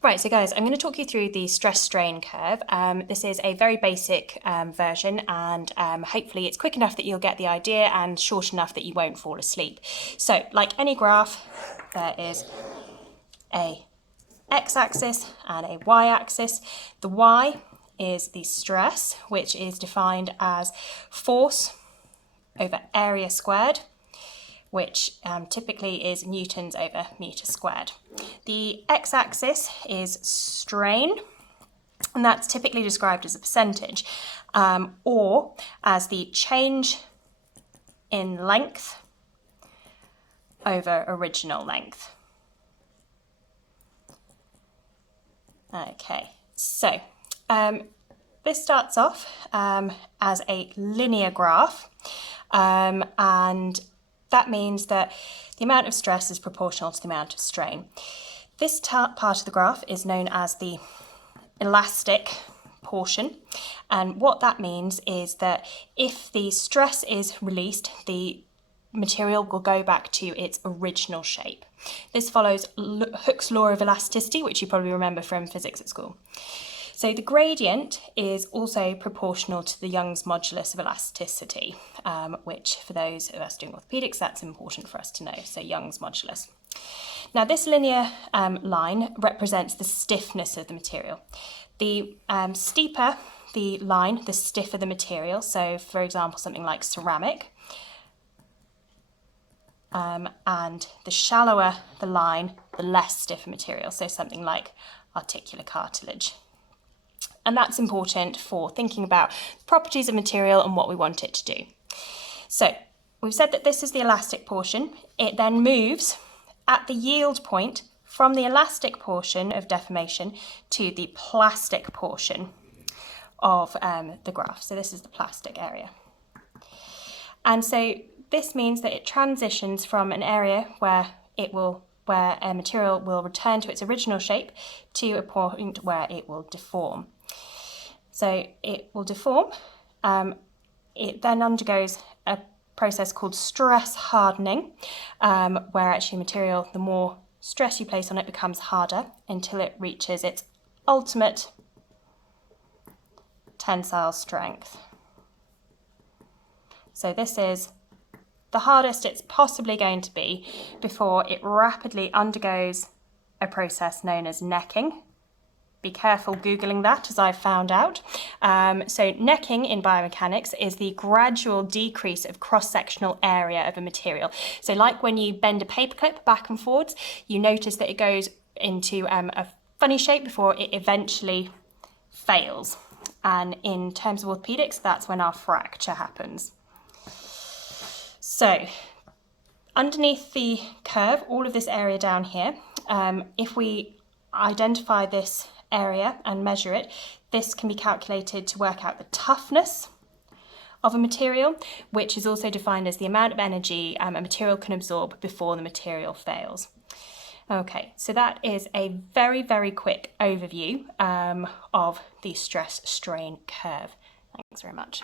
Right, so guys, I'm going to talk you through the stress-strain curve. This is a very basic version, and hopefully it's quick enough that you'll get the idea and short enough that you won't fall asleep. So, like any graph, there is a x-axis and a y-axis. The y is the stress, which is defined as force over area squared, which typically is newtons over metre squared. The x-axis is strain, and that's typically described as a percentage, or as the change in length over original length. Okay, so this starts off as a linear graph, and that means that the amount of stress is proportional to the amount of strain. This part of the graph is known as the elastic portion, and what that means is that if the stress is released, the material will go back to its original shape. This follows Hooke's law of elasticity, which you probably remember from physics at school. So the gradient is also proportional to the Young's modulus of elasticity, which for those of us doing orthopedics, that's important for us to know, so Young's modulus. Now this linear line represents the stiffness of the material. The steeper the line, the stiffer the material, so for example something like ceramic, and the shallower the line, the less stiff material, so something like articular cartilage. And that's important for thinking about properties of material and what we want it to do. So we've said that this is the elastic portion. It then moves at the yield point from the elastic portion of deformation to the plastic portion of the graph. So this is the plastic area. And so this means that it transitions from an area where a material will return to its original shape to a point where it will deform. So it will deform. It then undergoes a process called stress hardening, where actually material, the more stress you place on it, becomes harder until it reaches its ultimate tensile strength. So this is the hardest it's possibly going to be before it rapidly undergoes a process known as necking. Be careful Googling that, as I've found out. So necking in biomechanics is the gradual decrease of cross-sectional area of a material. So like when you bend a paperclip back and forwards, you notice that it goes into a funny shape before it eventually fails. And in terms of orthopedics, that's when our fracture happens. So underneath the curve, all of this area down here, if we identify this area and measure it, this can be calculated to work out the toughness of a material, which is also defined as the amount of energy a material can absorb before the material fails. Okay, so that is a very, very quick overview of the stress-strain curve. Thanks very much.